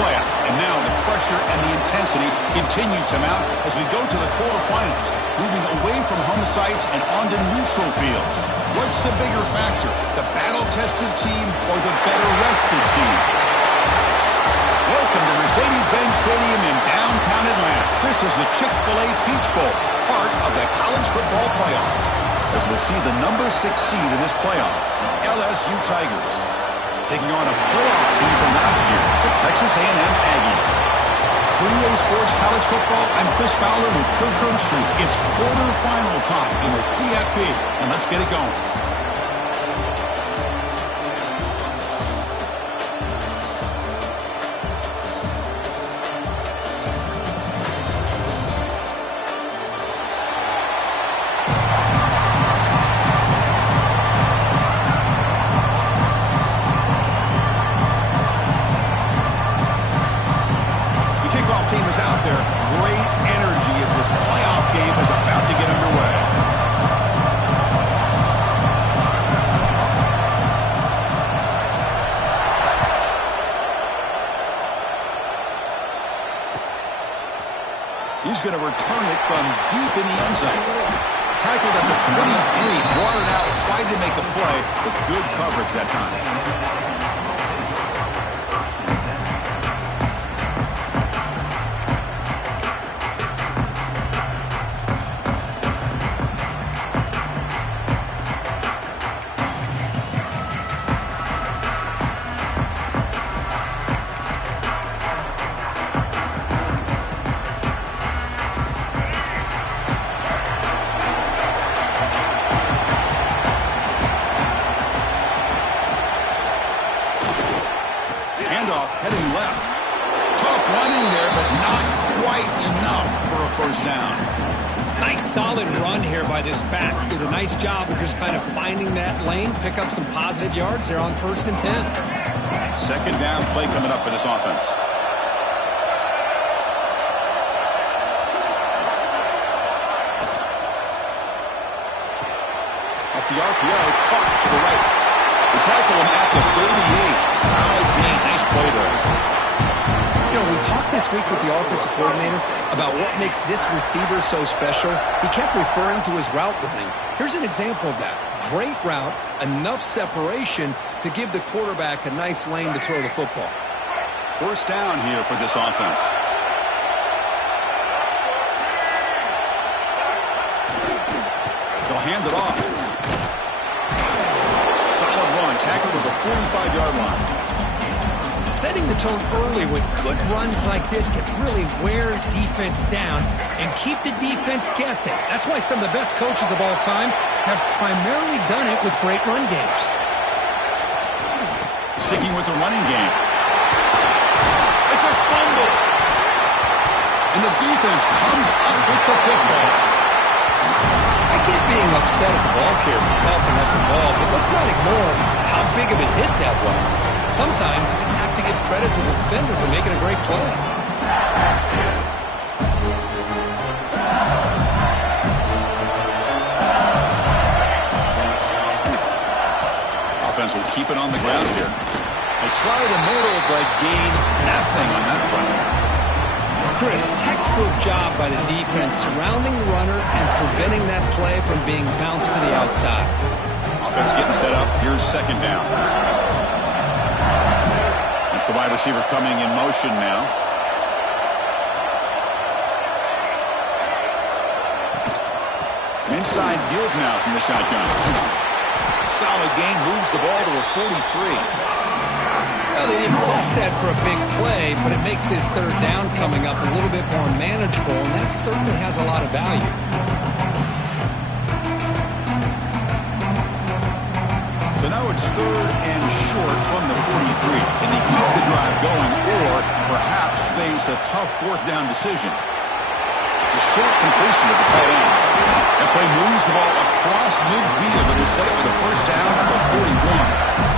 playoff. And now the pressure and the intensity continue to mount as we go to the quarterfinals, moving away from home sites and onto neutral fields. What's the bigger factor, the battle-tested team or the better-rested team? Welcome to Mercedes-Benz Stadium in downtown Atlanta. This is the Chick-fil-A Peach Bowl, part of the college football playoff. As we'll see the number 6 seed in this playoff, LSU Tigers, taking on a playoff team from last year, the Texas A&M Aggies. For EA Sports College Football, I'm Chris Fowler with Kirk Herbstreit. It's quarterfinal time in the CFP, and let's get it going. He's going to return it from deep in the end zone. Tackled at the 23, brought it out, tried to make a play, but good coverage that time. Heading left. Tough running there, but not quite enough for a first down. Nice solid run here by this back. Did a nice job of just kind of finding that lane, pick up some positive yards there on 1st and 10. Second down play coming up for this offense. Off the RPO, caught to the right. We tackle him at the 38. Solid gain. Nice play there. You know, we talked this week with the offensive coordinator about what makes this receiver so special. He kept referring to his route running. Here's an example of that. Great route, enough separation to give the quarterback a nice lane to throw the football. First down here for this offense. They'll hand it off. Solid run, tackled to the 45-yard line. Setting the tone early with good runs like this can really wear defense down and keep the defense guessing. That's why some of the best coaches of all time have primarily done it with great run games. Sticking with the running game. It's a fumble. And the defense comes up with the football. I get being upset at the ball carrier for coughing up the ball, but let's not ignore how big of a hit that was. Sometimes you just have to give credit to the defender for making a great play. Offense will keep it on the ground here. They try the middle, but gain nothing on that run. Chris, textbook job by the defense surrounding the runner and preventing that play from being bounced to the outside. Offense getting set up. Here's second down. It's the wide receiver coming in motion now. Inside deals now from the shotgun. Solid gain, moves the ball to the 43. Well, they didn't bust that for a big play, but it makes this third down coming up a little bit more manageable, and that certainly has a lot of value. So now it's third and short from the 43. Can they keep the drive going or perhaps face a tough fourth down decision? A short completion to the tight end. That play moves the ball across midfield and is set up for the first down at the 41.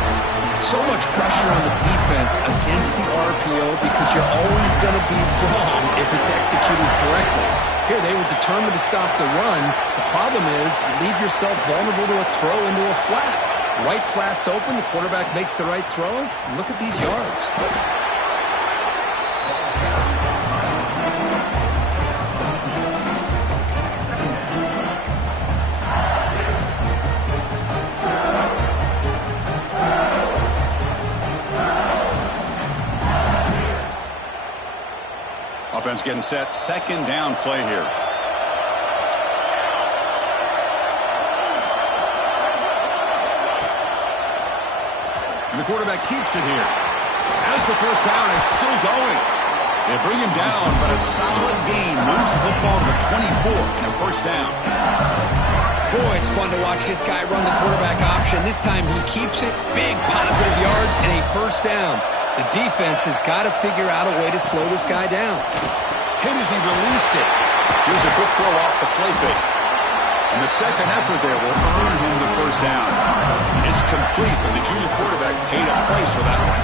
So much pressure on the defense against the RPO because you're always going to be wrong if it's executed correctly. Here, they were determined to stop the run. The problem is you leave yourself vulnerable to a throw into a flat. Right flat's open, the quarterback makes the right throw. Look at these yards. offense getting set. Second down play here. And the quarterback keeps it here. As the first down is still going. They bring him down, but a solid gain moves the football to the 24 and a first down. Boy, it's fun to watch this guy run the quarterback option. This time he keeps it. Big positive yards and a first down. The defense has got to figure out a way to slow this guy down. Hit as he released it. Here's a quick throw off the play fake. And the second effort there will earn him the first down. It's complete, but the junior quarterback paid a price for that one.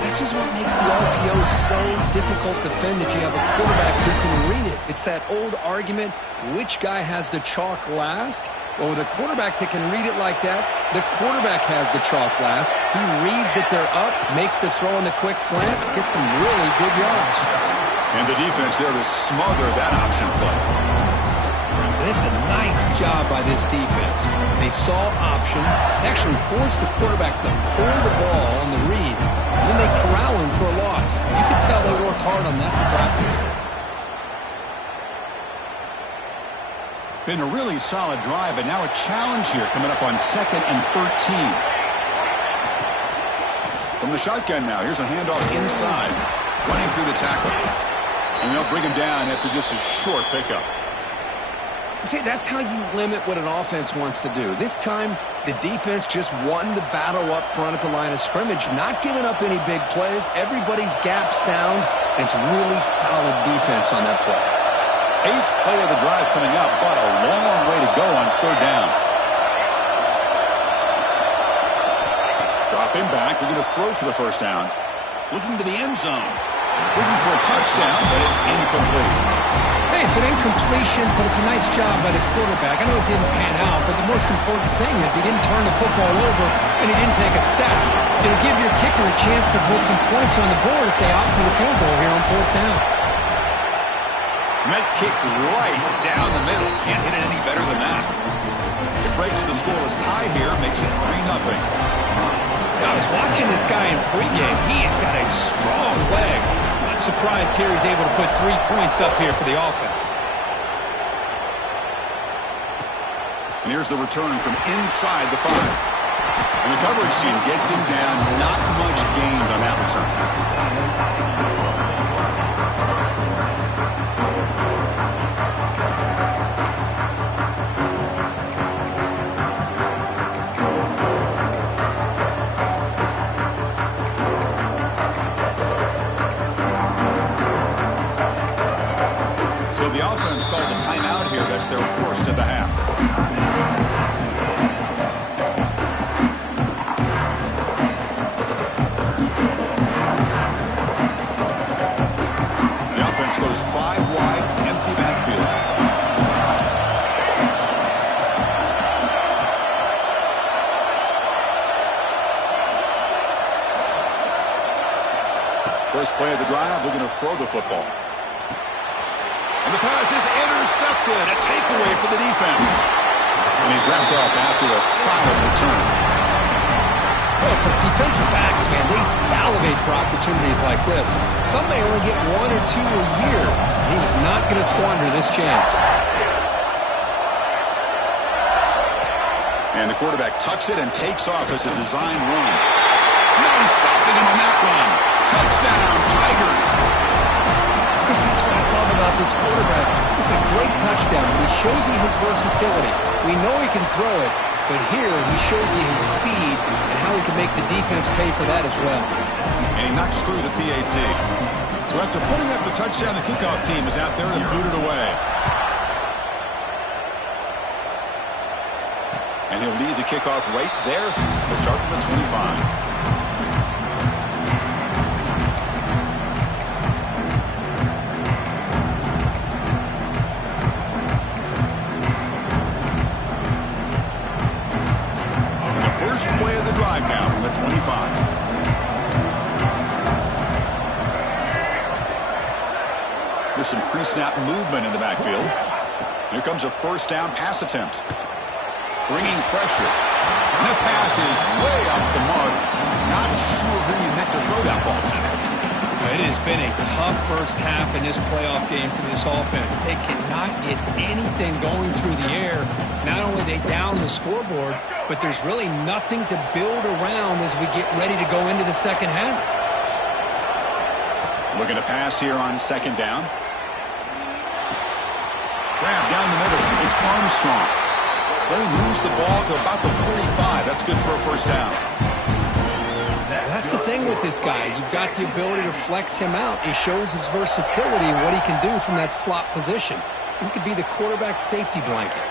This is what makes the RPO so difficult to defend if you have a quarterback who can read it. It's that old argument, which guy has the chalk last? Well, with a quarterback that can read it like that, the quarterback has the chalk last. He reads that they're up, makes the throw in the quick slant, gets some really good yards. And the defense there to smother that option play. This is a nice job by this defense. They saw option, actually forced the quarterback to pull the ball on the read, and then they corral him for a loss. You can tell they worked hard on that in practice. Been a really solid drive, and now a challenge here coming up on 2nd and 13. From the shotgun now, here's a handoff inside, running through the tackle. And they'll bring him down after just a short pickup. See, that's how you limit what an offense wants to do. This time, the defense just won the battle up front at the line of scrimmage, not giving up any big plays. Everybody's gap sound, and it's really solid defense on that play. 8th play of the drive coming up, but a long way to go on 3rd down. Drop him back. They're going to throw for the first down. Looking to the end zone. Looking for a touchdown, but it's incomplete. Hey, it's an incompletion, but it's a nice job by the quarterback. I know it didn't pan out, but the most important thing is he didn't turn the football over and he didn't take a sack. It'll give your kicker a chance to put some points on the board if they opt for the field goal here on 4th down. Met kick right down the middle. Can't hit it any better than that. It breaks the scoreless tie here, makes it 3-0. I was watching this guy in pregame. He has got a strong leg. Not surprised here he's able to put 3 points up here for the offense. And here's the return from inside the 5. And the coverage team gets him down. Not much gained on that return. So the offense calls a timeout here. That's their first of the half. The offense goes 5 wide, empty backfield. First play of the drive, they're going to throw the football. And the pass is intercepted. A takeaway for the defense. And he's wrapped up after a solid return. Well, for defensive backs, man, they salivate for opportunities like this. Some may only get 1 or 2 a year. And he was not going to squander this chance. And the quarterback tucks it and takes off as a design run. Now he's stopping him on that run. Touchdown, Tigers. Because that's what I love about this quarterback. It's a great touchdown, but he shows you his versatility. We know he can throw it, but here he shows you his speed and how he can make the defense pay for that as well. And he knocks through the PAT. So after putting up the touchdown, the kickoff team is out there and booted away. And he'll lead the kickoff right there to start from the 25. Play of the drive now from the 25. There's some pre-snap movement in the backfield. Here comes a first down pass attempt. Bringing pressure. And the pass is way off the mark. Not sure who he meant to throw that ball to. It It has been a tough first half in this playoff game for this offense. They cannot get anything going through the air. Not only are they down the scoreboard, but there's really nothing to build around as we get ready to go into the second half. Looking to pass here on second down. Grab down the middle. It's Armstrong. They moves the ball to about the 45. That's good for a first down. That's the thing with this guy. You've got the ability to flex him out. He shows his versatility and what he can do from that slot position. He could be the quarterback's safety blanket.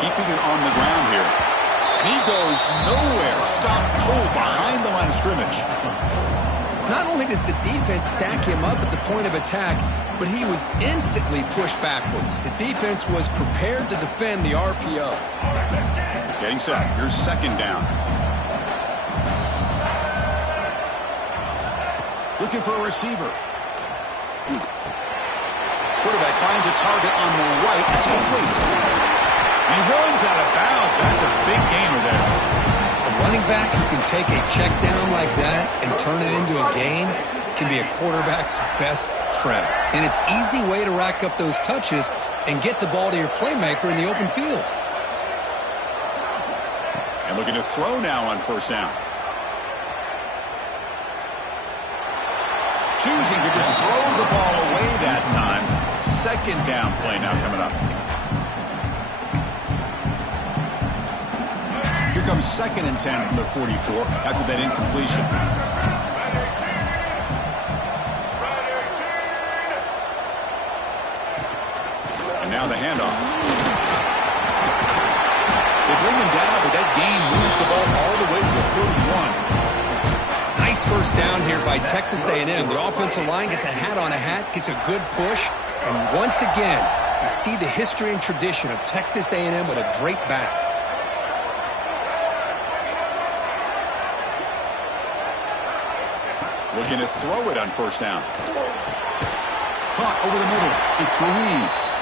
Keeping it on the ground here. And he goes nowhere. Stopped cold behind the line of scrimmage. Not only does the defense stack him up at the point of attack, but he was instantly pushed backwards. The defense was prepared to defend the RPO. Getting set. Here's second down. Looking for a receiver. Quarterback finds a target on the right. It's complete. He runs out of bounds. That's a big gainer there. A running back who can take a check down like that and turn it into a gain can be a quarterback's best friend. And it's an easy way to rack up those touches and get the ball to your playmaker in the open field. And looking to throw now on first down. Choosing to just throw the ball away that time. Second down play now coming up. Here comes second and 10 from the 44 after that incompletion. And now the handoff. They bring him down, but that gain moves the ball all the way to the 31. Nice first down here by Texas A&M. The offensive line gets a hat on a hat, gets a good push, and once again, you see the history and tradition of Texas A&M with a great back. Looking to throw it on first down. Caught over the middle. It's Louise.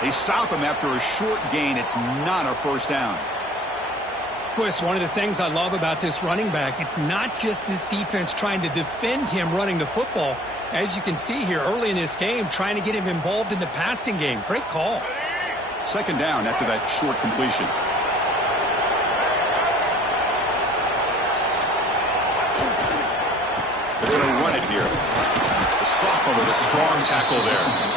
They stop him after a short gain. It's not a first down. It's one of the things I love about this running back. It's not just this defense trying to defend him running the football. As you can see here early in this game, trying to get him involved in the passing game. Great call. Second down after that short completion. They're going to run it here. The sophomore with a strong tackle there.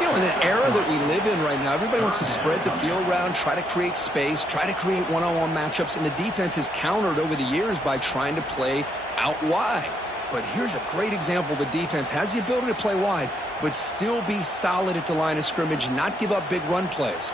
You know, in an era that we live in right now, everybody wants to spread the field around, try to create space, try to create one-on-one matchups, and the defense is countered over the years by trying to play out wide. But here's a great example. The defense has the ability to play wide, but still be solid at the line of scrimmage, not give up big run plays.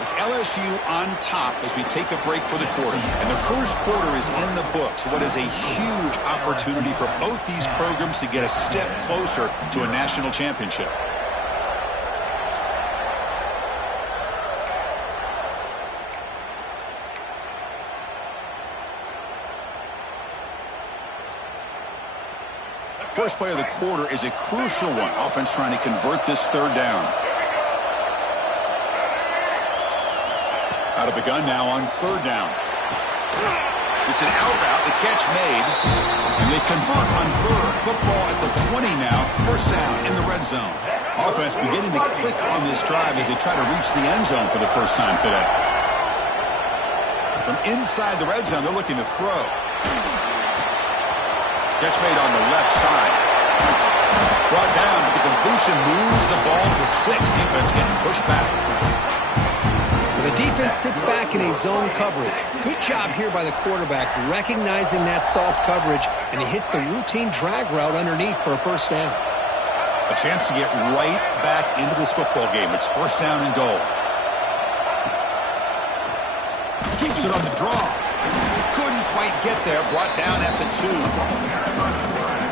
It's LSU on top as we take a break for the quarter. And the first quarter is in the books. What is a huge opportunity for both these programs to get a step closer to a national championship. First play of the quarter is a crucial one. Offense trying to convert this third down. Out of the gun now on third down. It's an out route, the catch made, and they convert on third. Football at the 20 now, first down in the red zone. Offense beginning to click on this drive as they try to reach the end zone for the first time today. From inside the red zone, they're looking to throw. Catch made on the left side. Brought down, but the completion moves the ball to the 6. Defense getting pushed back. The defense sits back in a zone coverage. Good job here by the quarterback, recognizing that soft coverage, and he hits the routine drag route underneath for a first down. A chance to get right back into this football game. It's first down and goal. Keeps it on the draw. Couldn't quite get there. Brought down at the 2.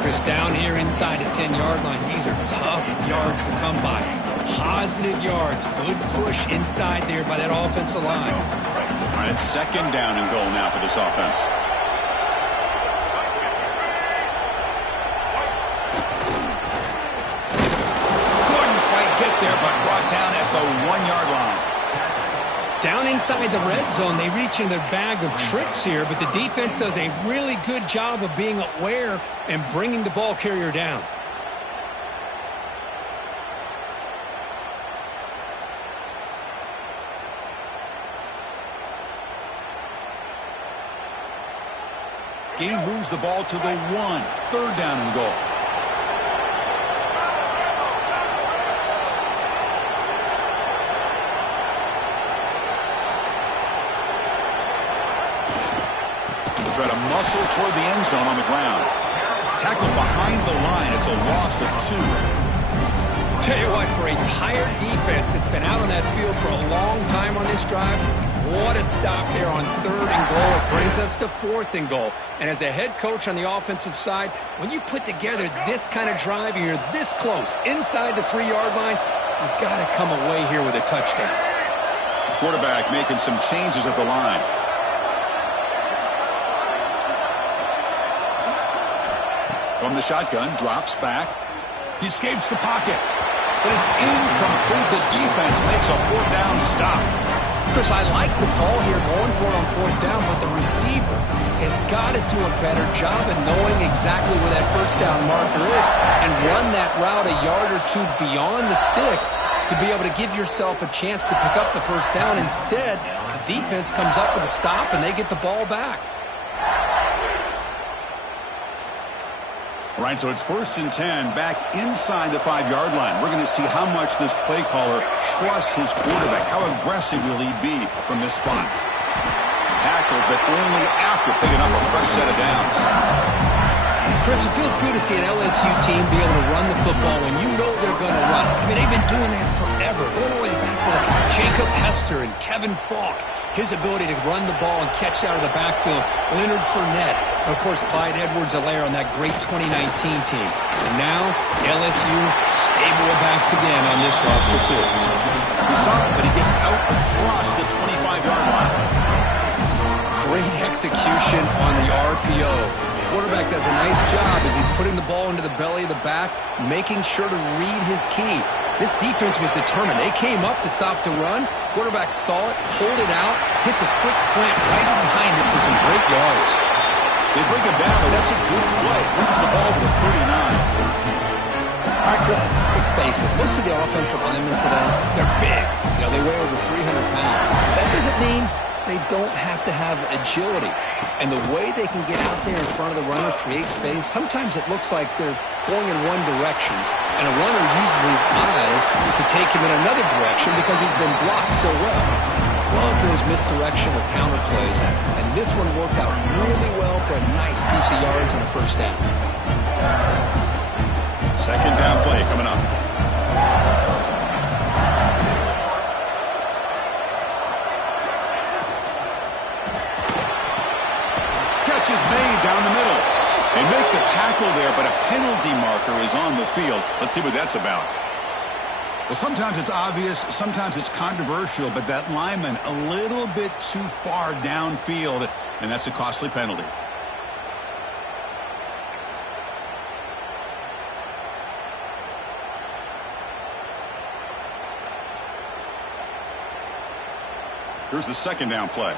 Chris, down here inside the 10-yard line. These are tough yards to come by. Positive yards. Good push inside there by that offensive line. All right, it's second down and goal now for this offense. Couldn't Down inside the red zone, they reach in their bag of tricks here, but the defense does a really good job of being aware and bringing the ball carrier down. Game moves the ball to the 1. Third down and goal. Try to muscle toward the end zone on the ground. Tackled behind the line. It's a loss of 2. Tell you what, for a tired defense that's been out on that field for a long time on this drive, what a stop there on 3rd and goal. It brings us to 4th and goal. And as a head coach on the offensive side, when you put together this kind of drive and you're this close inside the 3-yard line, you've got to come away here with a touchdown. Quarterback making some changes at the line. From the shotgun, drops back. He escapes the pocket. But it's incomplete. The defense makes a 4th down stop. Chris, I like the call here going for it on 4th down, but the receiver has got to do a better job of knowing exactly where that 1st down marker is and run that route a yard or 2 beyond the sticks to be able to give yourself a chance to pick up the 1st down. Instead, the defense comes up with a stop and they get the ball back. All right, so it's 1st and 10 back inside the 5-yard line. We're going to see how much this play caller trusts his quarterback. How aggressive will he be from this spot? Tackled, but only after picking up a fresh set of downs. Chris, it feels good to see an LSU team be able to run the football when you know they're going to run it. I mean, they've been doing that forever, going all the way back to Jacob Hester and Kevin Falk. His ability to run the ball and catch out of the backfield. Leonard Fournette. And, of course, Clyde Edwards-Helaire on that great 2019 team. And now, LSU stable of backs again on this roster, too. He saw it, but he gets out across the 25-yard line. Great execution on the RPO. Quarterback does a nice job as he's putting the ball into the belly of the back, making sure to read his key. This defense was determined. They came up to stop the run. Quarterback saw it, pulled it out, hit the quick slant right behind it for some great yards. They bring him down, but that's a good play. Moves the ball to the 39. All right, Chris, let's face it. Most of the offensive linemen today, they're big. You know, they weigh over 300 pounds. That doesn't mean they don't have to have agility. And the way they can get out there in front of the runner, create space, sometimes it looks like they're going in one direction, and a runner uses his eyes to take him in another direction because he's been blocked so well. Love those misdirection or counter plays, and this one worked out really well for a nice piece of yards and a 1st down. 2nd down play coming up. Catch is made down the middle. They make the tackle there, but a penalty marker is on the field. Let's see what that's about. Well, sometimes it's obvious, sometimes it's controversial, but that lineman a little bit too far downfield, and that's a costly penalty. Here's the 2nd down play.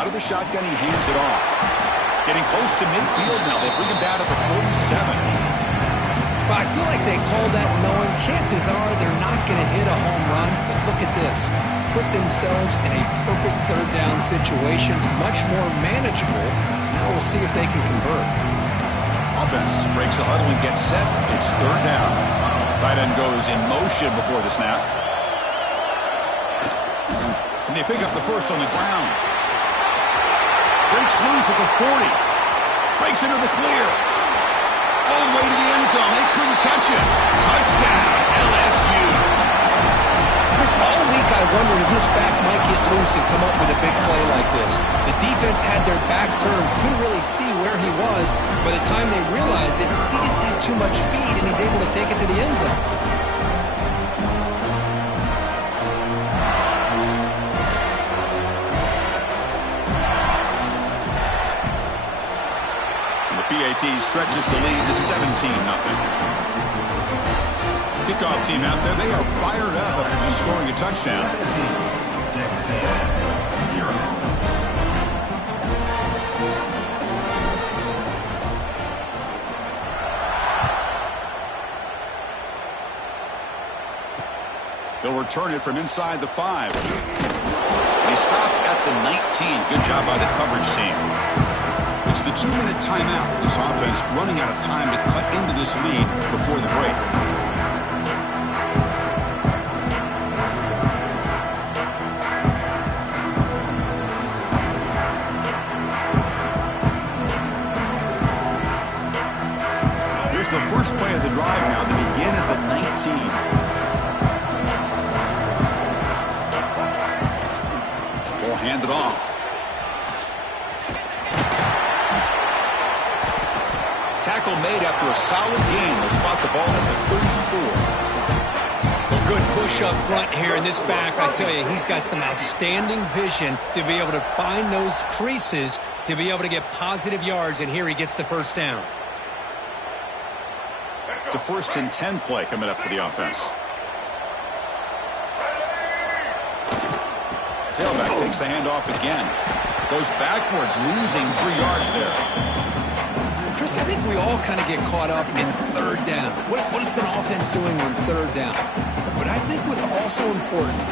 Out of the shotgun, he hands it off. Getting close to midfield now. They bring him down at the 47. But I feel like they called that knowing chances are they're not going to hit a home run. But look at this. Put themselves in a perfect 3rd down situation. It's much more manageable. Now we'll see if they can convert. Offense breaks the huddle and gets set. It's 3rd down. Tight end goes in motion before the snap. And they pick up the 1st on the ground. Breaks loose at the 40. Breaks into the clear. All the way to the end zone. They couldn't catch it. Touchdown, LSU. Chris, all week I wondered if this back might get loose and come up with a big play like this. The defense had their back turned, couldn't really see where he was. By the time they realized it, he just had too much speed, and he's able to take it to the end zone. PAT stretches the lead to 17-0. Kickoff team out there, they are fired up after just scoring a touchdown. Texas A&M 0. They'll return it from inside the 5. They stop at the 19. Good job by the coverage team. It's the 2-minute timeout. This offense running out of time to cut into this lead before the break. Here's the first play of the drive now. They begin at the 19. Hand it off. Tackle made after a solid gain. They'll spot the ball at the 34. A good push up front here in this back. I tell you, he's got some outstanding vision to be able to find those creases to be able to get positive yards, and here he gets the first down. It's a 1st and 10 play coming up for the offense. Tailback takes the handoff again. Goes backwards, losing 3 yards there. Chris, I think we all kind of get caught up in 3rd down. What's an offense doing on 3rd down? But I think what's also important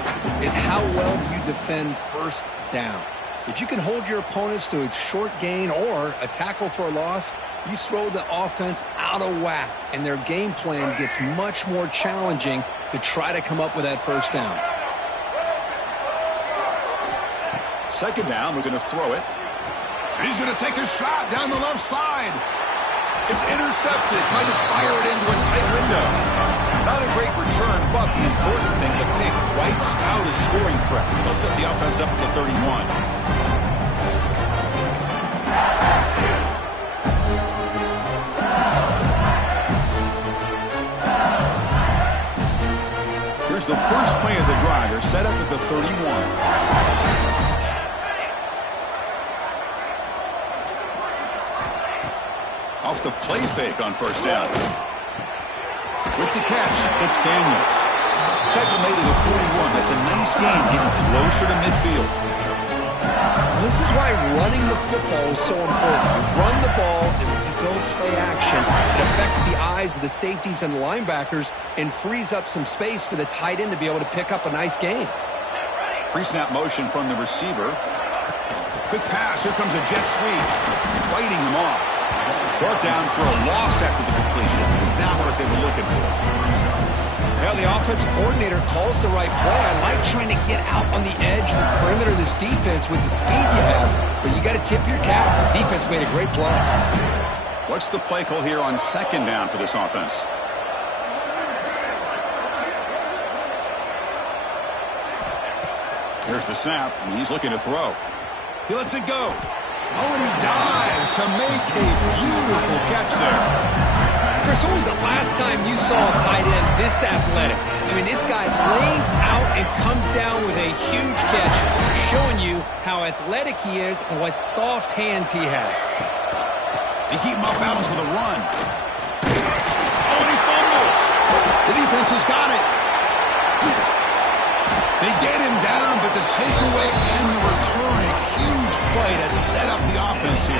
is how well you defend 1st down. If you can hold your opponents to a short gain or a tackle for a loss, you throw the offense out of whack, and their game plan gets much more challenging to try to come up with that 1st down. 2nd down, we're going to throw it. And he's going to take a shot down the left side. It's intercepted, trying to fire it into a tight window. Not a great return, but the important thing, the pick wipes out a scoring threat. They'll set the offense up at the 31. Here's the first play of the drive. They're set up at the 31. Off the play fake on 1st down. With the catch, it's Daniels. Tackle made at the 41. That's a nice gain, getting closer to midfield. This is why running the football is so important. You run the ball, and when you go play action, it affects the eyes of the safeties and the linebackers and frees up some space for the tight end to be able to pick up a nice gain. Pre-snap motion from the receiver. Quick pass. Here comes a jet sweep. Fighting him off. Brought down for a loss after the completion. Now what they were looking for. Well, the offensive coordinator calls the right play. I like trying to get out on the edge of the perimeter of this defense with the speed you have, but you got to tip your cap. The defense made a great play. What's the play call here on 2nd down for this offense? Here's the snap, and he's looking to throw. He lets it go. Oh, and he dives to make a beautiful catch there. Chris, when was the last time you saw a tight end this athletic? I mean, this guy lays out and comes down with a huge catch, showing you how athletic he is and what soft hands he has. They keep him off balance with a run. Oh, and he fumbles. The defense has got it. They get him down, but the takeaway and the return, a huge play to set up the offense here.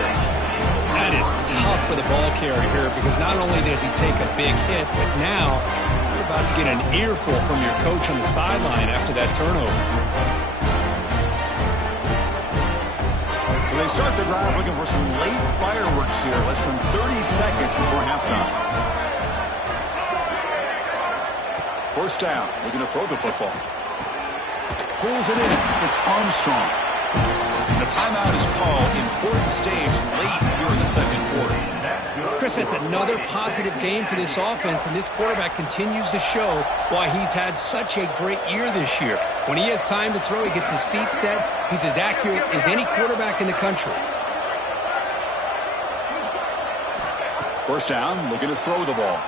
That is tough for the ball carrier here because not only does he take a big hit, but now you're about to get an earful from your coach on the sideline after that turnover. So they start the drive looking for some late fireworks here, less than 30 seconds before halftime. 1st down, looking to throw the football. Pulls it in. It's Armstrong. And the timeout is called. Important stage late here in the 2nd quarter. Chris, that's another positive game for this offense, and this quarterback continues to show why he's had such a great year this year. When he has time to throw, he gets his feet set. He's as accurate as any quarterback in the country. 1st down, looking to throw the ball.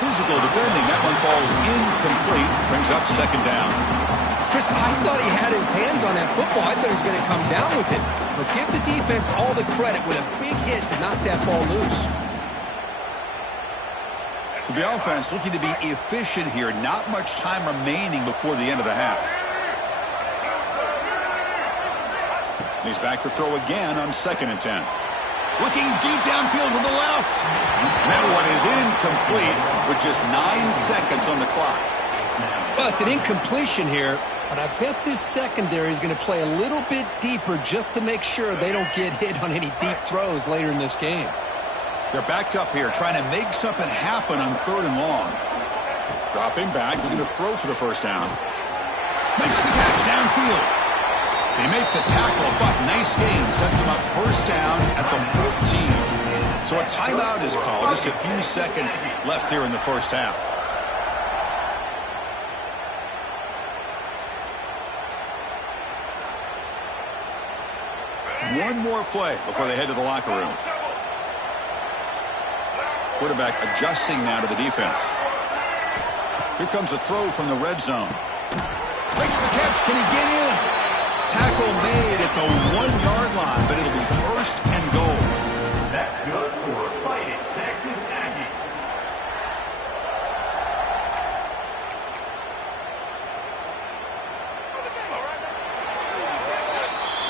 Physical defending. That one falls incomplete. Brings up 2nd down. Chris, I thought he had his hands on that football. I thought he was going to come down with it. But give the defense all the credit with a big hit to knock that ball loose. So the offense looking to be efficient here. Not much time remaining before the end of the half. He's back to throw again on 2nd and 10. Looking deep downfield to the left. That one is incomplete with just 9 seconds on the clock. Well, it's an incompletion here, but I bet this secondary is going to play a little bit deeper just to make sure they don't get hit on any deep throws later in this game. They're backed up here trying to make something happen on 3rd and long. Dropping back, looking to throw for the first down. Makes the catch downfield. They make the tackle, but nice game. Sets him up first down at the 14. So a timeout is called. Just a few seconds left here in the first half. One more play before they head to the locker room. Quarterback adjusting now to the defense. Here comes a throw from the red zone. Makes the catch. Can he get in? Tackle made at the 1-yard line, but it'll be first and goal. That's good for Fighting Texas Aggie.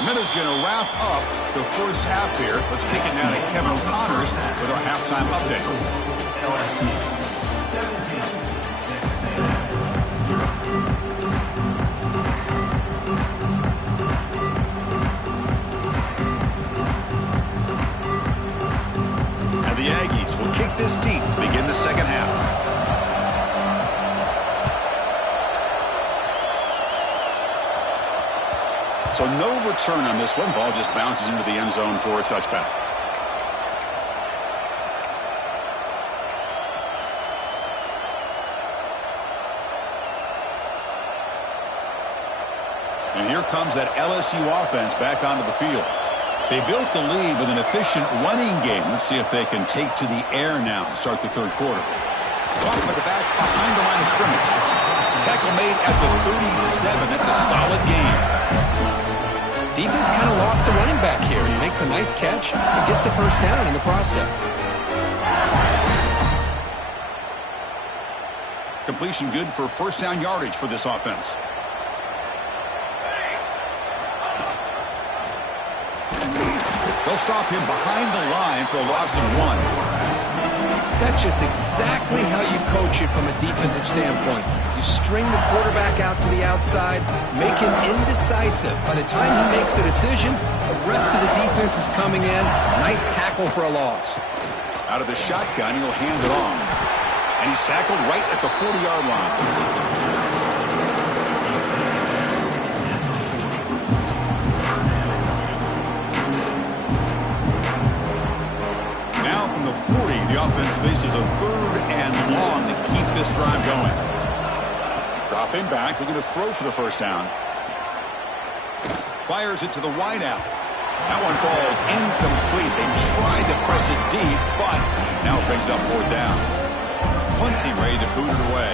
Minutes going to wrap up the first half here. Let's kick it now to Kevin Connors with our halftime update. LSU 17, And the Aggies will kick this deep to begin the second half. So no return on this one. Ball just bounces into the end zone for a touchback. And here comes that LSU offense back onto the field. They built the lead with an efficient running game. Let's see if they can take to the air now to start the third quarter. Caught by the back behind the line of scrimmage. Tackle made at the 37. That's a solid game. Defense kind of lost a running back here. He makes a nice catch and gets the first down in the process. Completion good for first down yardage for this offense. They'll stop him behind the line for a loss of 1. That's just exactly how you coach it from a defensive standpoint. You string the quarterback out to the outside, make him indecisive. By the time he makes a decision, the rest of the defense is coming in. Nice tackle for a loss. Out of the shotgun, he'll hand it off. And he's tackled right at the 40-yard line. From the 40, the offense faces a 3rd and long to keep this drive going. Dropping back, looking to throw for the first down. Fires it to the wideout. That one falls incomplete. They tried to press it deep, but now it brings up 4th down. Punting ready to boot it away.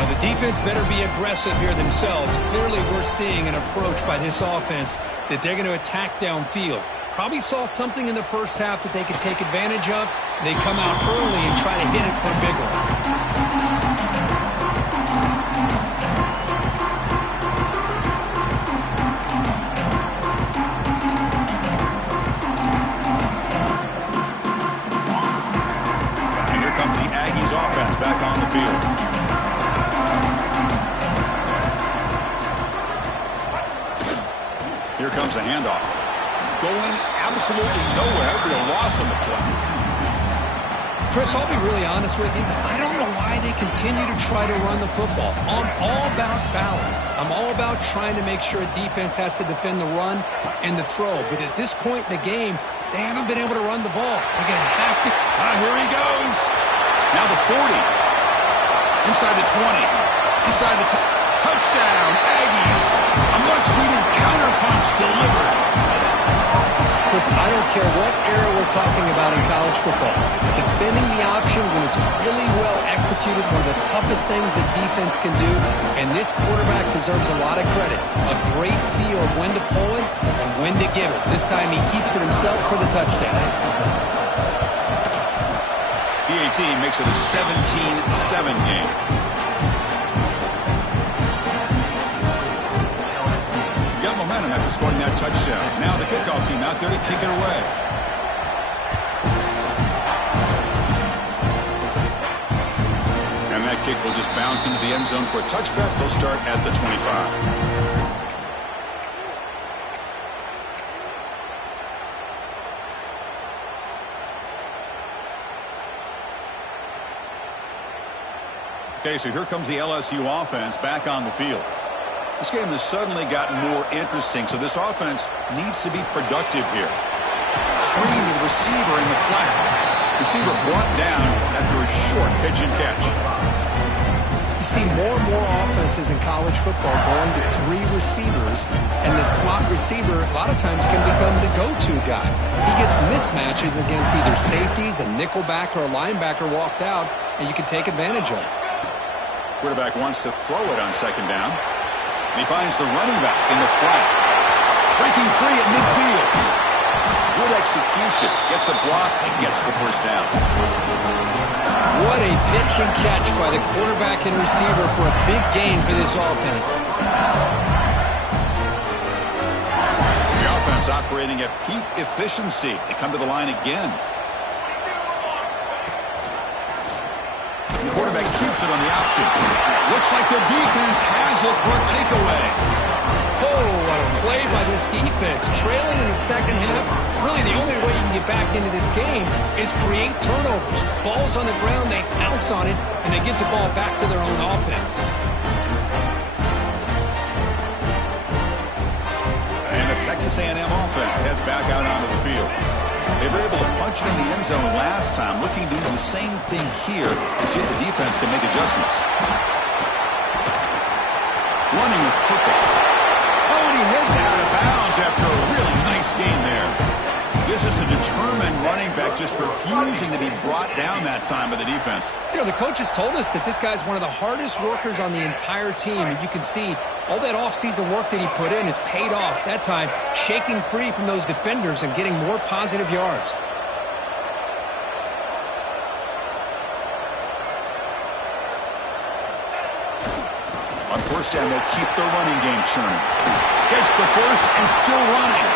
Now the defense better be aggressive here themselves. Clearly we're seeing an approach by this offense that they're going to attack downfield. Probably saw something in the first half that they could take advantage of. They come out early and try to hit it for a big one. And here comes the Aggies offense back on the field. Here comes the handoff. Going absolutely nowhere. Real loss on the play. Chris, I'll be really honest with you. I don't know why they continue to try to run the football. I'm all about balance. I'm all about trying to make sure a defense has to defend the run and the throw. But at this point in the game, they haven't been able to run the ball. They're going to have to. Here he goes. Now the 40. Inside the 20. Inside the touchdown. Aggies. A much-needed counterpunch delivered. Chris, Yearz, I don't care what era we're talking about in college football. Defending the option when it's really well executed, one of the toughest things that defense can do, and this quarterback deserves a lot of credit. A great feel of when to pull it and when to give it. This time he keeps it himself for the touchdown. PAT makes it a 17-7 game. Momentum after scoring that touchdown. Now the kickoff team out there to kick it away. And that kick will just bounce into the end zone for a touchback. They'll start at the 25. Okay, so here comes the LSU offense back on the field. This game has suddenly gotten more interesting, so this offense needs to be productive here. Screen to the receiver in the flat. Receiver brought down after a short pitch and catch. You see more and more offenses in college football going to 3 receivers, and the slot receiver a lot of times can become the go-to guy. He gets mismatches against either safeties, a nickelback, or a linebacker walked out, and you can take advantage of it. Quarterback wants to throw it on second down. And he finds the running back in the flat. Breaking free at midfield. Good execution. Gets a block and gets the first down. What a pitch and catch by the quarterback and receiver for a big gain for this offense. The offense operating at peak efficiency. They come to the line again. The quarterback keeps it on the option. Looks like the defense has it for a takeaway. Oh, what a play by this defense. Trailing in the second half, really the only way you can get back into this game is create turnovers. Ball's on the ground, they pounce on it, and they get the ball back to their own offense. And the Texas A&M offense heads back out onto the field. They were able to punch it in the end zone last time, looking to do the same thing here to see if the defense can make adjustments. Running with purpose. Oh, and he heads out of bounds after a really nice game there. This is a determined running back just refusing to be brought down that time by the defense. You know, the coaches told us that this guy's one of the hardest workers on the entire team, and you can see all that offseason work that he put in has paid off. That time, shaking free from those defenders and getting more positive yards. On first down, they'll keep their running game churning. Gets the first and still running.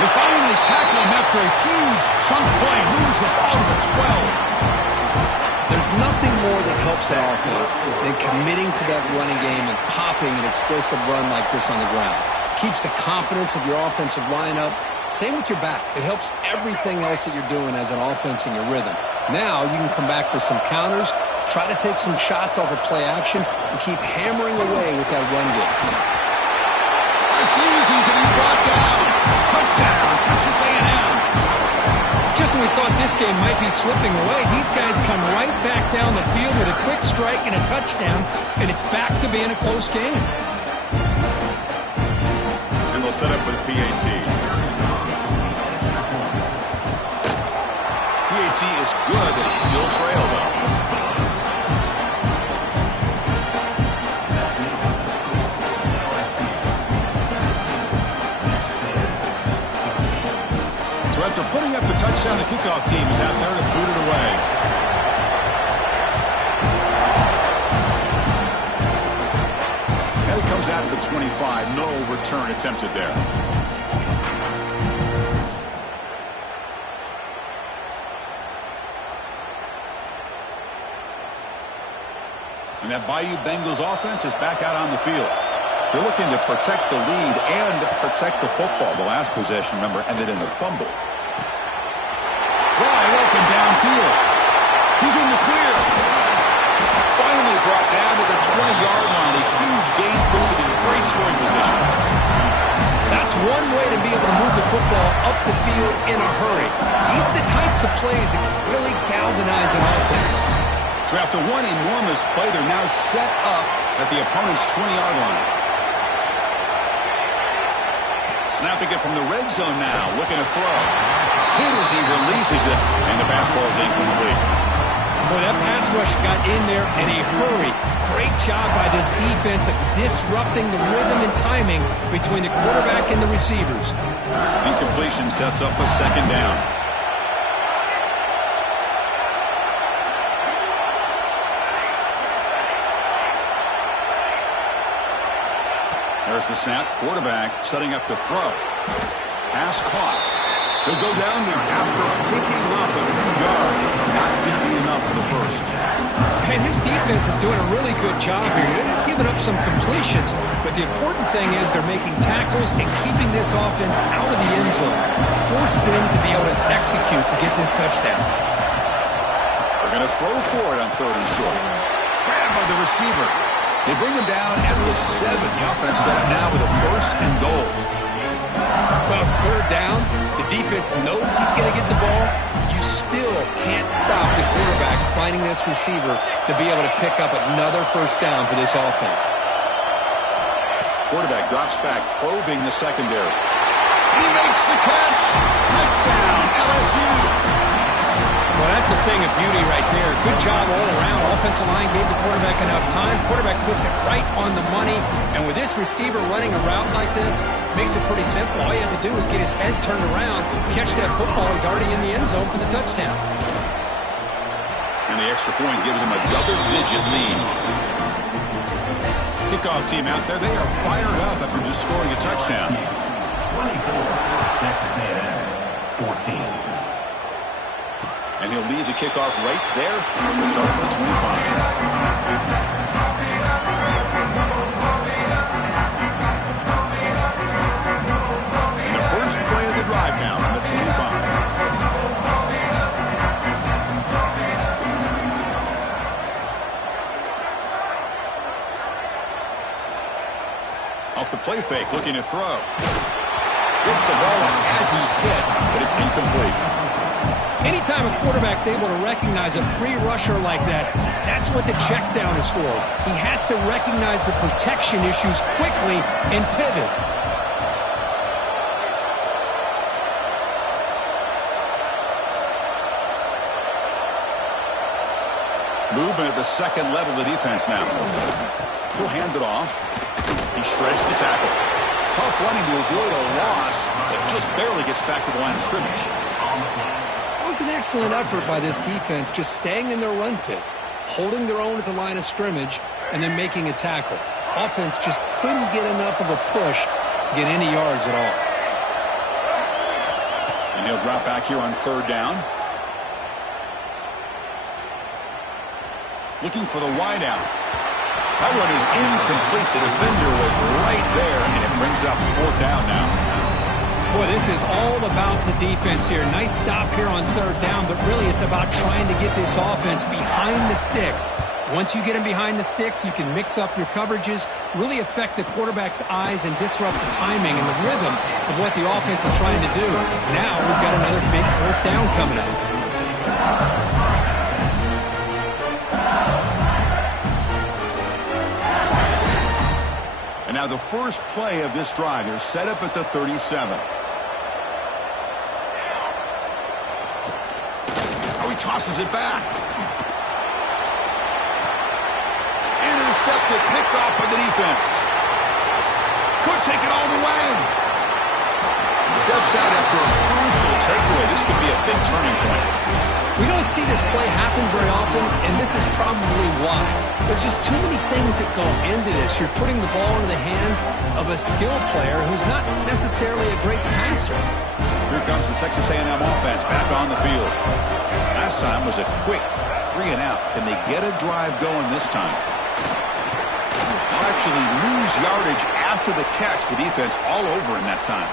They finally tackle him after a huge chunk play. Moves the ball to the 12. There's nothing more that helps an offense than committing to that running game and popping an explosive run like this on the ground. Keeps the confidence of your offensive lineup. Same with your back. It helps everything else that you're doing as an offense in your rhythm. Now you can come back with some counters, try to take some shots off of play action, and keep hammering away with that run game. Refusing to be brought down. Touchdown, Texas A&M. Just when we thought this game might be slipping away, these guys come right back down the field with a quick strike and a touchdown, and it's back to being a close game. And they'll set up with PAT. PAT is good, but still trail, though. After putting up a touchdown, the kickoff team is out there to boot it away. And it comes out of the 25. No return attempted there. And that Bayou Bengals offense is back out on the field. They're looking to protect the lead and protect the football. The last possession, remember, ended in a fumble. Wide open downfield. He's in the clear. Finally brought down to the 20-yard line. A huge gain puts it in great scoring position. That's one way to be able to move the football up the field in a hurry. These are the types of plays that can really galvanize an offense. So after one enormous play, they're now set up at the opponent's 20-yard line. Snapping it from the red zone now, looking to throw. Hit as he releases it, and the pass ball is incomplete. Boy, that pass rush got in there in a hurry. Great job by this defense of disrupting the rhythm and timing between the quarterback and the receivers. Incompletion sets up a second down. There's the snap. Quarterback setting up to throw. Pass caught. He'll go down there after picking up a few yards. Not going to be enough for the first. And his defense is doing a really good job here. They're giving up some completions, but the important thing is they're making tackles and keeping this offense out of the end zone. Force them to be able to execute to get this touchdown. They're going to throw for it on 3rd and short. Grabbed by the receiver. They bring him down at the 7. The offense set up now with a 1st and goal. Well, it's 3rd down. The defense knows he's going to get the ball. You still can't stop the quarterback finding this receiver to be able to pick up another 1st down for this offense. Quarterback drops back, probing the secondary. He makes the catch. Touchdown, LSU. Well, that's a thing of beauty right there. Good job all around. Offensive line gave the quarterback enough time. Quarterback puts it right on the money. And with this receiver running a route like this, makes it pretty simple. All you have to do is get his head turned around, catch that football. He's already in the end zone for the touchdown. And the extra point gives him a double-digit lead. Kickoff team out there, they are fired up after just scoring a touchdown. 24, Texas A&M, 14. And he'll lead the kickoff right there at the start of the 25. And the first play of the drive now from the 25. Off the play fake, looking to throw. Gets the ball up as he's hit, but it's incomplete. Anytime a quarterback's able to recognize a free rusher like that, that's what the check down is for. He has to recognize the protection issues quickly and pivot. Movement at the second level of the defense now. He'll hand it off. He shreds the tackle. Tough running to avoid a loss, but just barely gets back to the line of scrimmage. It was an excellent effort by this defense, just staying in their run fits, holding their own at the line of scrimmage, and then making a tackle. Offense just couldn't get enough of a push to get any yards at all. And he'll drop back here on 3rd down. Looking for the wideout. That one is incomplete. The defender was right there, and it brings up 4th down now. Boy, this is all about the defense here. Nice stop here on 3rd down, but really it's about trying to get this offense behind the sticks. Once you get them behind the sticks, you can mix up your coverages, really affect the quarterback's eyes and disrupt the timing and the rhythm of what the offense is trying to do. Now we've got another big 4th down coming up. And now the first play of this drive is set up at the 37. Oh, he tosses it back. Intercepted, picked off by the defense. Could take it all the way. Steps out after a crucial takeaway. This could be a big turning point. We don't see this play happen very often, and this is probably why. There's just too many things that go into this. You're putting the ball into the hands of a skilled player who's not necessarily a great passer. Here comes the Texas A&M offense back on the field. Last time was a quick 3 and out. Can they get a drive going this time? They'll actually lose yardage after the catch. The defense all over in that time.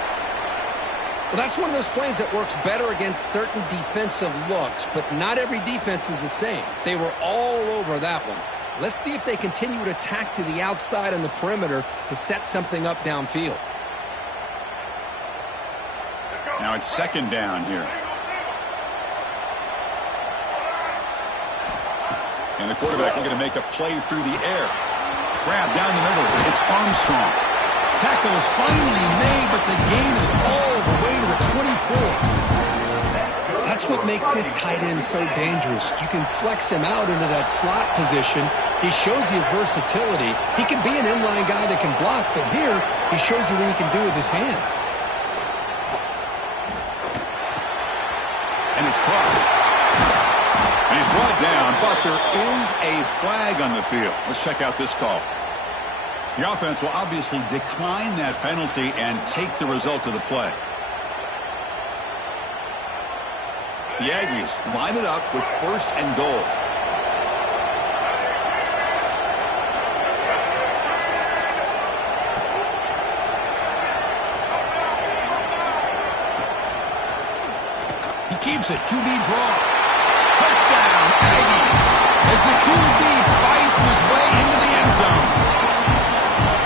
Well, that's one of those plays that works better against certain defensive looks, but not every defense is the same. They were all over that one. Let's see if they continue to attack to the outside on the perimeter to set something up downfield. Now it's 2nd down here. And the quarterback looking to make a play through the air. Grab down the middle. It's Armstrong. Tackle is finally made, but the gain is all the way to the 24. That's what makes this tight end so dangerous. You can flex him out into that slot position. He shows you his versatility. He can be an inline guy that can block, but here he shows you what he can do with his hands. And it's caught. And he's brought down, but there is a flag on the field. Let's check out this call. The offense will obviously decline that penalty and take the result of the play. The Aggies line it up with 1st and goal. He keeps it. QB draw. Touchdown, Aggies. As the QB fights his way into the end zone.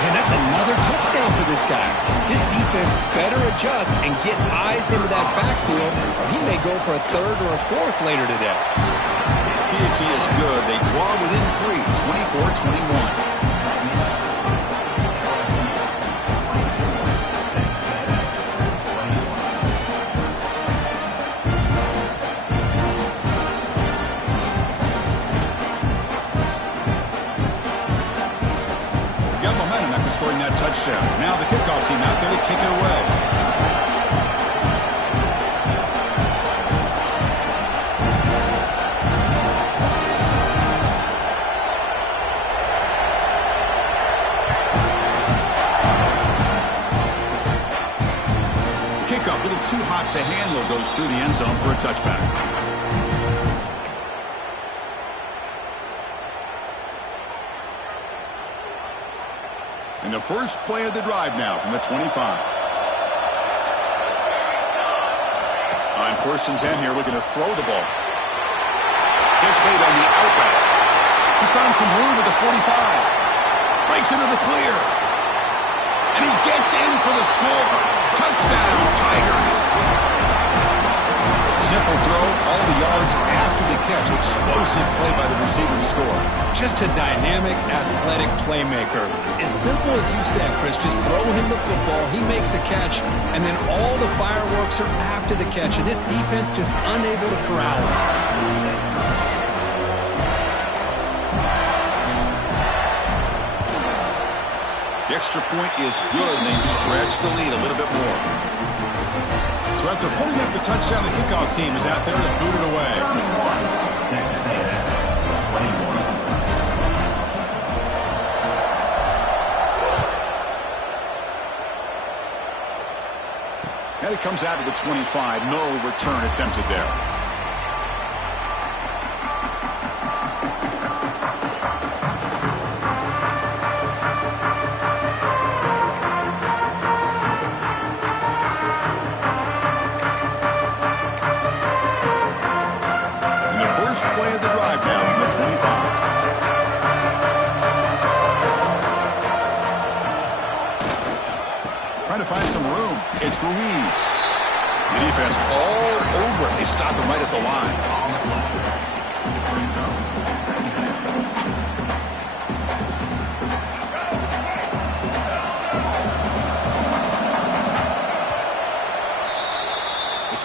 And that's another touchdown for this guy. This defense better adjust and get eyes into that backfield, or he may go for a 3rd or a 4th later today. PAT is good. They draw within 3, 24-21. Scoring that touchdown. Now the kickoff team out there to kick it away. The kickoff a little too hot to handle. Goes through the end zone for a touchback. And the first play of the drive now from the 25. On 1st and 10 here, looking to throw the ball. Catch made on the out route. He's found some room at the 45. Breaks into the clear. And he gets in for the score. Touchdown, Tigers. Simple throw, all the yards after the catch. Explosive play by the receiver to score. Just a dynamic, athletic playmaker. As simple as you said, Chris, just throw him the football, he makes a catch, and then all the fireworks are after the catch, and this defense just unable to corral him. The extra point is good, and they stretch the lead a little bit more. So after putting up the touchdown, the kickoff team is out there to boot it away. Texas A&M, 21. And it comes out to the 25. No return attempted there. Play of the drive now from the 25. Trying to find some room. It's Ruiz. The defense all over it. They stop him right at the line.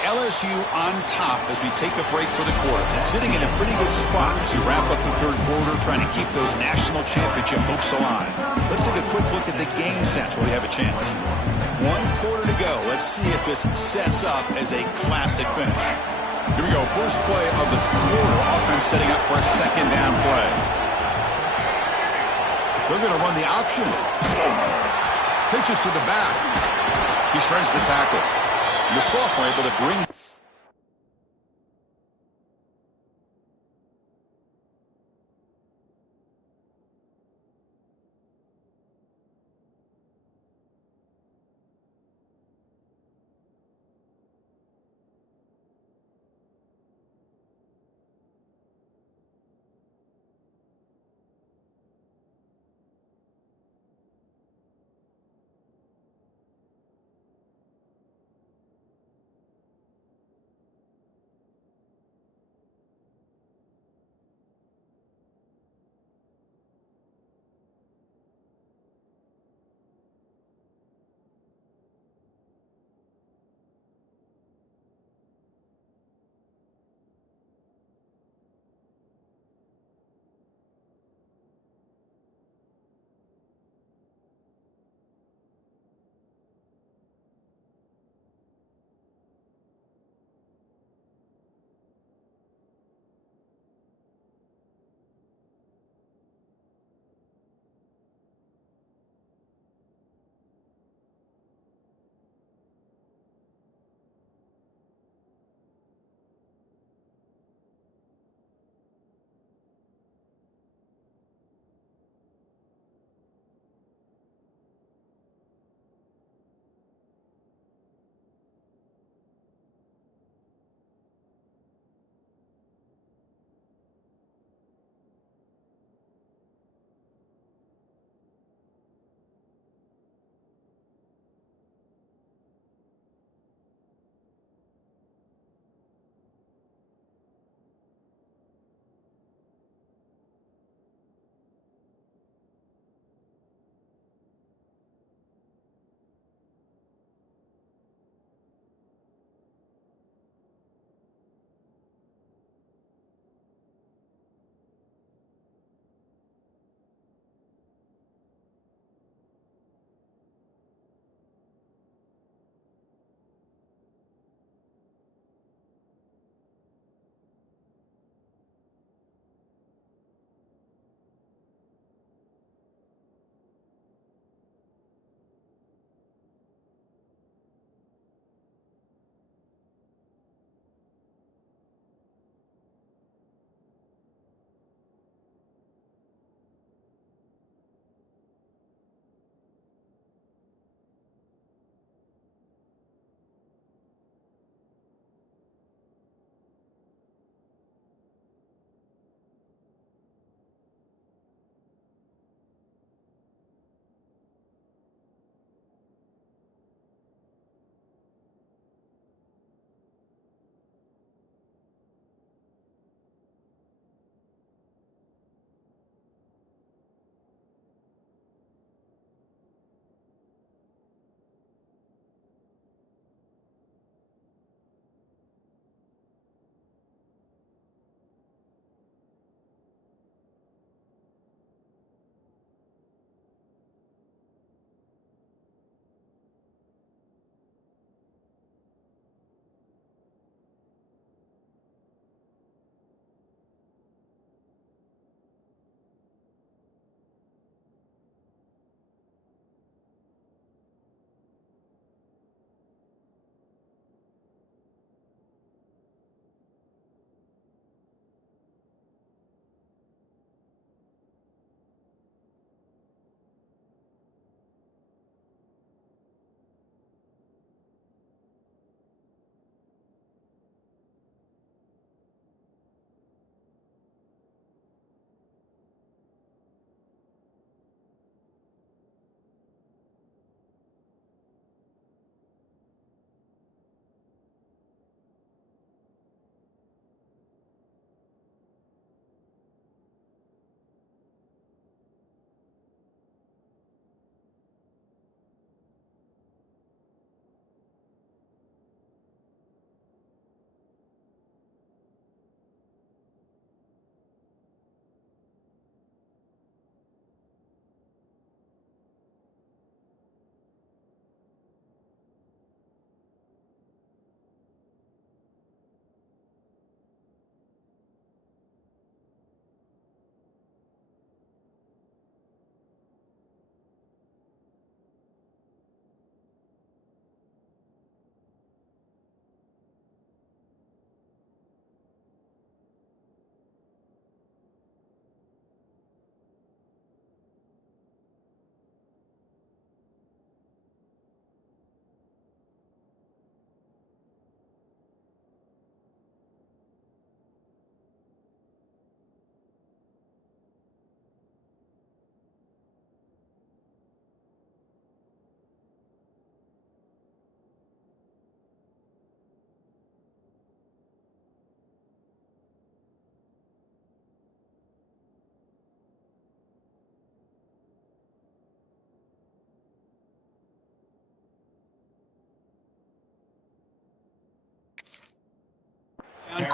LSU on top as we take a break for the quarter. Sitting in a pretty good spot as we wrap up the 3rd quarter, trying to keep those national championship hopes alive. Let's take a quick look at the game sense where we have a chance. 1 quarter to go. Let's see if this sets up as a classic finish. Here we go. First play of the quarter. Offense setting up for a 2nd down play. They're going to run the option. Pitches to the back. He shreds the tackle. The sophomore able to bring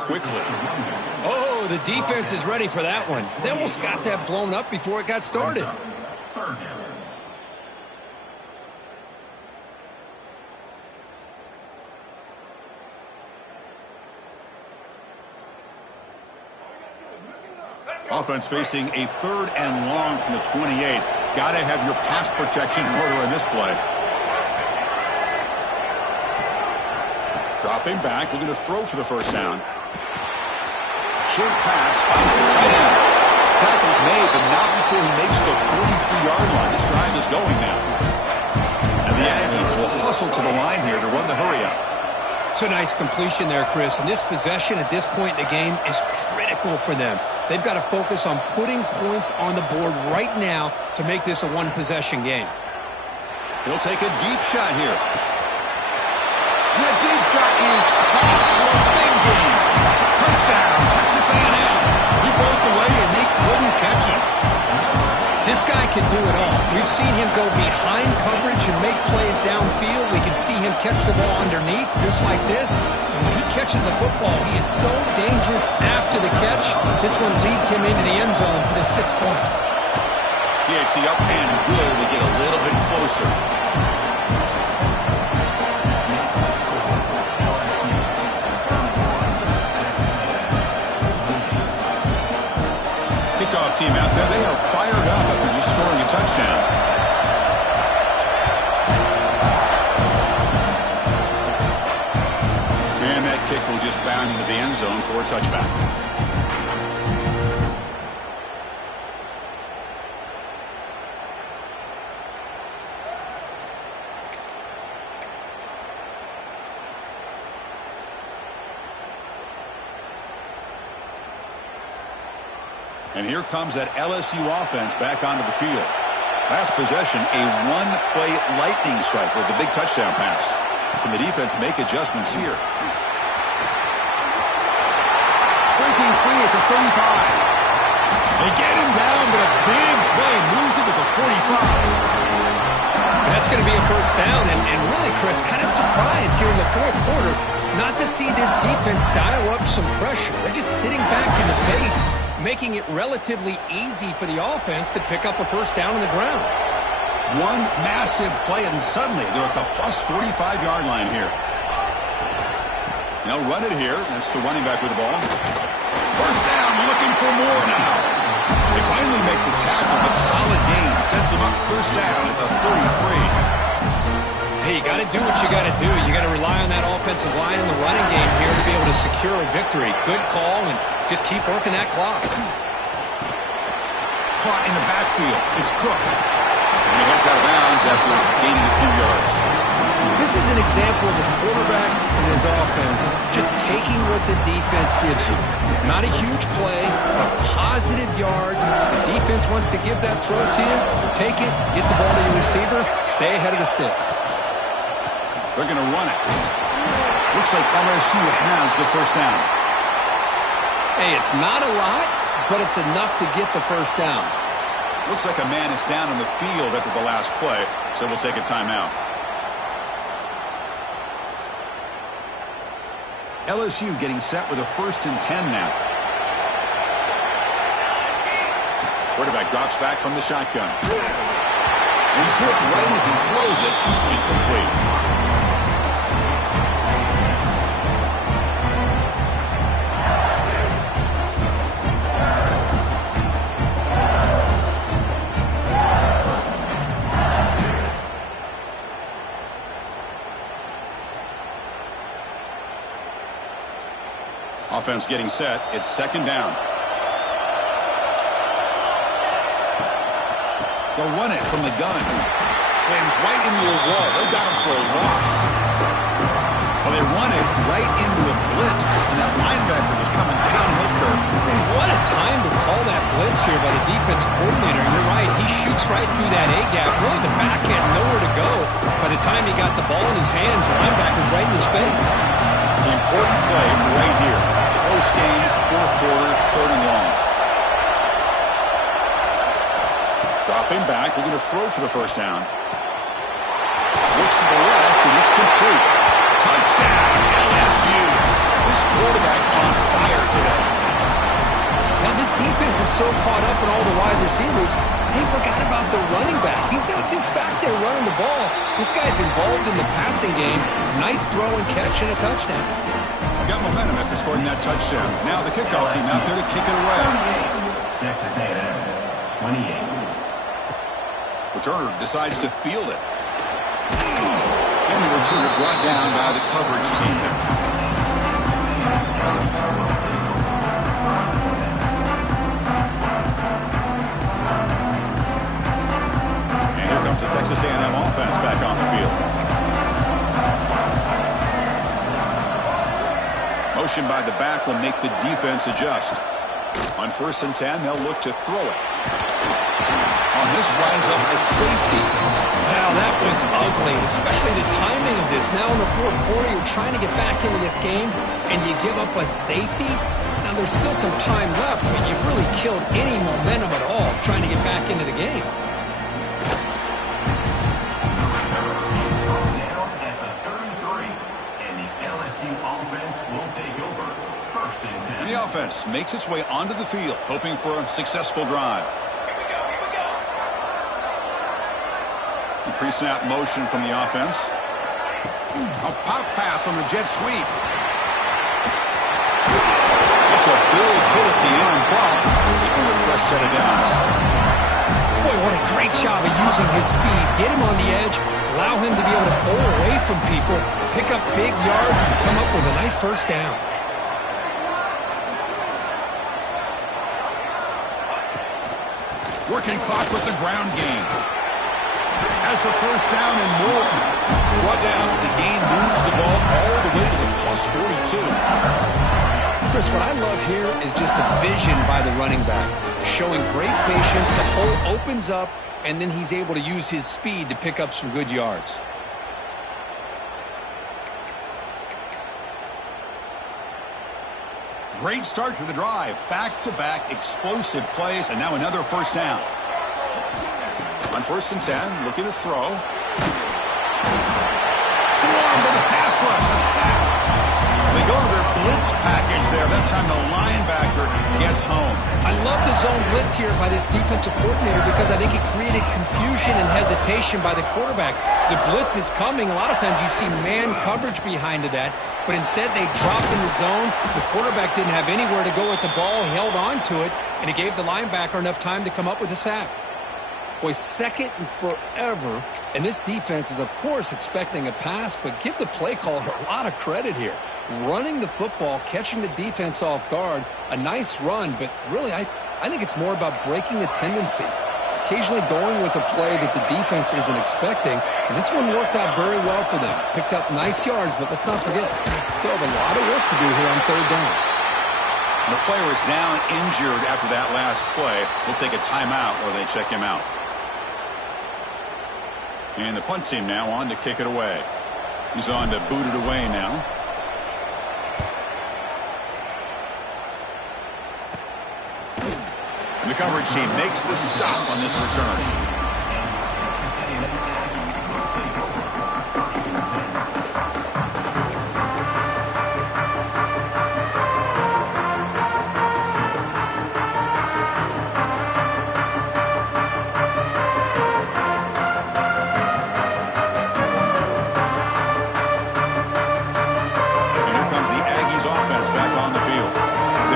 quickly. Oh, the defense is ready for that one. They almost got that blown up before it got started. Third down. Offense facing a 3rd and long from the 28. Got to have your pass protection in order in this play. Dropping back, looking to throw for the first down. Short pass, finds the tight end. Tackle's made, but not before he makes the 43-yard line. This drive is going now. And the Aggies will hustle to the line here to run the hurry-up. It's a nice completion there, Chris. And this possession at this point in the game is critical for them. They've got to focus on putting points on the board right now to make this a one-possession game. He'll take a deep shot here. That deep shot is caught for a big game. Touchdown, Texas A&M. He broke away and they couldn't catch him. This guy can do it all. We've seen him go behind coverage and make plays downfield. We can see him catch the ball underneath just like this. And when he catches a football, he is so dangerous after the catch. This one leads him into the end zone for the 6 points. It's the up and good to get a little bit closer. Kickoff team out there, they are fired up after just scoring a touchdown. And that kick will just bound into the end zone for a touchback. And here comes that LSU offense back onto the field. Last possession, a one-play lightning strike with the big touchdown pass. Can the defense make adjustments here? Breaking free at the 35. They get him down, but a big play moves it to the 45. That's going to be a first down. And really, Chris, kind of surprised here in the fourth quarter not to see this defense dial up some pressure. They're just sitting back in the base, making it relatively easy for the offense to pick up a first down on the ground. One massive play, and suddenly they're at the plus 45-yard line here. They'll run it here. That's the running back with the ball. First down, looking for more now. They finally make the tackle, but solid gain sets them up first down at the 33. Hey, you got to do what you got to do. You got to rely on that offensive line in the running game here to be able to secure a victory. Good call, and just keep working that clock. Caught in the backfield. It's Cook. And he heads out of bounds after gaining a few yards. This is an example of a quarterback and his offense just taking what the defense gives you. Not a huge play, but positive yards. The defense wants to give that throw to you. Take it, get the ball to your receiver, stay ahead of the sticks. They're going to run it. Looks like LSU has the first down. Hey, it's not a lot, but it's enough to get the first down. Looks like a man is down on the field after the last play, so we'll take a timeout. LSU getting set with a 1st and 10 now. Quarterback drops back from the shotgun. He's hit right as he throws it, incomplete. Offense getting set. It's 2nd down. They'll run it from the gun. Slams right into a wall. They've got him for a loss. Well, they run it right into a blitz, and that linebacker was coming downhill curve. What a time to call that blitz here by the defensive coordinator. You're right. He shoots right through that A-gap. Really, the back had nowhere to go. By the time he got the ball in his hands, the linebacker's right in his face. The important play right here. Close game, 4th quarter, 3rd and long. Dropping back, looking to throw for the first down. Looks to the left, and it's complete. Touchdown, LSU. This quarterback on fire. this defense is so caught up in all the wide receivers, they forgot about the running back. He's not just back there running the ball. This guy's involved in the passing game. Nice throw and catch and a touchdown. Got momentum after scoring that touchdown. Now the kickoff team out there to kick it away. Texas A&M, 28. Returner decides to field it. And the returner brought down by the coverage team there. And here comes the Texas A&M offense back on the field. Motion by the back will make the defense adjust. On 1st and 10, they'll look to throw it. On this winds up a safety. Wow, that was ugly, especially the timing of this. Now in the fourth quarter, you're trying to get back into this game, and you give up a safety. Now there's still some time left, but you've really killed any momentum at all trying to get back into the game. Down at the 33, and the LSU offense will take over. 1st and 10. And the offense makes its way onto the field, hoping for a successful drive. Pre-snap motion from the offense. A pop pass on the jet sweep. It's a big hit at the end, but with a fresh set of downs. Boy, what a great job of using his speed. Get him on the edge, allow him to be able to pull away from people, pick up big yards, and come up with a nice first down. Working clock with the ground game. Has the first down and more. Brought down, the gain moves the ball all the way to the +42. Chris, what I love here is just the vision by the running back. Showing great patience, the hole opens up, and then he's able to use his speed to pick up some good yards. Great start to the drive. Back-to-back explosive plays, and now another first down. On 1st and 10, looking to throw. Swarmed by the pass rush, a sack. They go to their blitz package there. That time the linebacker gets home. I love the zone blitz here by this defensive coordinator because I think it created confusion and hesitation by the quarterback. The blitz is coming. A lot of times you see man coverage behind that, but instead they dropped in the zone. The quarterback didn't have anywhere to go with the ball. He held on to it, and it gave the linebacker enough time to come up with a sack. Boy, second and forever, and this defense is, of course, expecting a pass, but give the play caller a lot of credit here. Running the football, catching the defense off guard, a nice run, but really I think it's more about breaking the tendency. Occasionally going with a play that the defense isn't expecting, and this one worked out very well for them. Picked up nice yards, but let's not forget, still have a lot of work to do here on 3rd down. The player is down injured after that last play. We'll take a timeout or they check him out. And the punt team now on to kick it away. He's on to boot it away now. And the coverage team makes the stop on this return.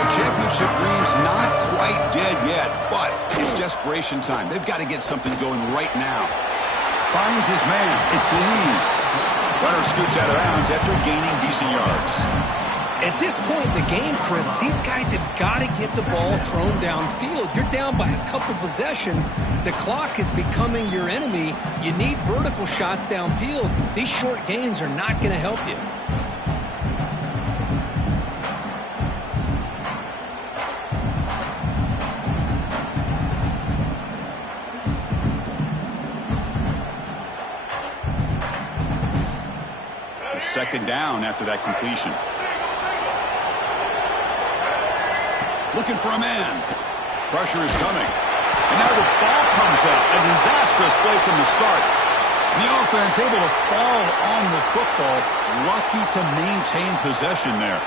Championship dreams not quite dead yet, but it's desperation time. They've got to get something going right now. Finds his man. It's Yearz. Runner scoots out of bounds after gaining decent yards. At this point in the game, Chris, these guys have got to get the ball thrown downfield. You're down by a couple possessions. The clock is becoming your enemy. You need vertical shots downfield. These short gains are not going to help you. Second down after that completion. Looking for a man. Pressure is coming. And now the ball comes out. A disastrous play from the start. The offense able to fall on the football. Lucky to maintain possession there.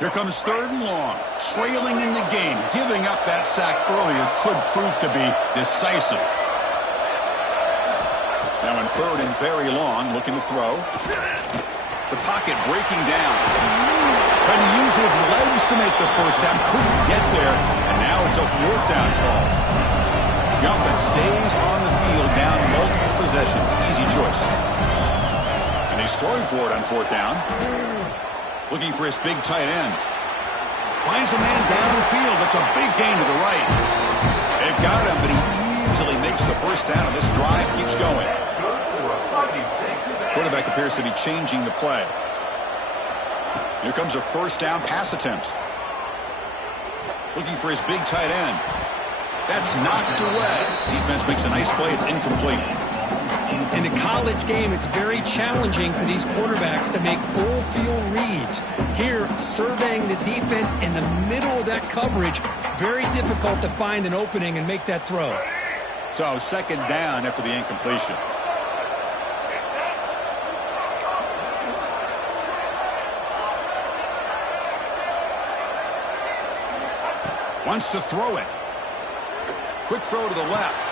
Here comes 3rd and long. Trailing in the game. Giving up that sack earlier could prove to be decisive. Now in 3rd and very long, looking to throw. The pocket breaking down. Trying to use his legs to make the first down. Couldn't get there. And now it's a 4th down call. The offense stays on the field down multiple possessions. Easy choice. And he's throwing for it on 4th down. Looking for his big tight end. Finds a man down the field. That's a big gain to the right. They've got him, but he easily makes the first down, and this drive keeps going. Quarterback appears to be changing the play. Here comes a 1st down pass attempt. Looking for his big tight end. That's knocked away. Defense makes a nice play. It's incomplete. In a college game, it's very challenging for these quarterbacks to make full field reads. Here, surveying the defense in the middle of that coverage, very difficult to find an opening and make that throw. So 2nd down after the incompletion. Wants to throw it. Quick throw to the left.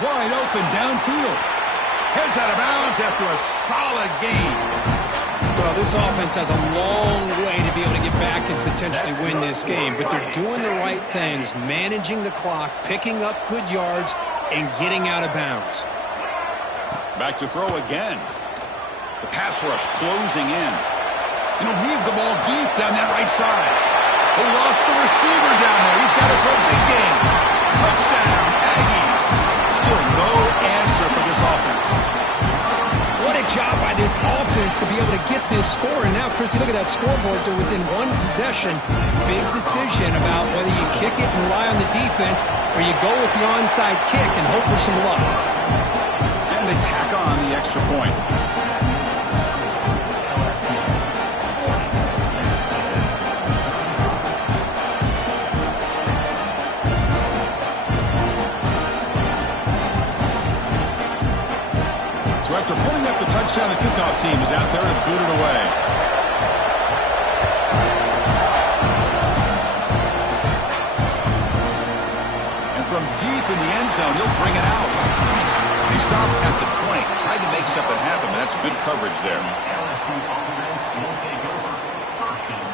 Wide open downfield. Heads out of bounds after a solid gain. Well, this offense has a long way to be able to get back and potentially win this game, but they're doing the right things, managing the clock, picking up good yards, and getting out of bounds. Back to throw again. The pass rush closing in. And he'll heave the ball deep down that right side. They lost the receiver down there. He's got it for a big game. Touchdown, Aggies. Still no answer for this offense. What a job by this offense to be able to get this score. And now, Chris, you look at that scoreboard. They're within 1 possession. Big decision about whether you kick it and rely on the defense or you go with the onside kick and hope for some luck. And they tack on the extra point. So after putting up the touchdown, the kickoff team is out there to boot it away. And from deep in the end zone, he'll bring it out. He stopped at the 20. Tried to make something happen, but that's good coverage there. LSU offense will take over. 1st and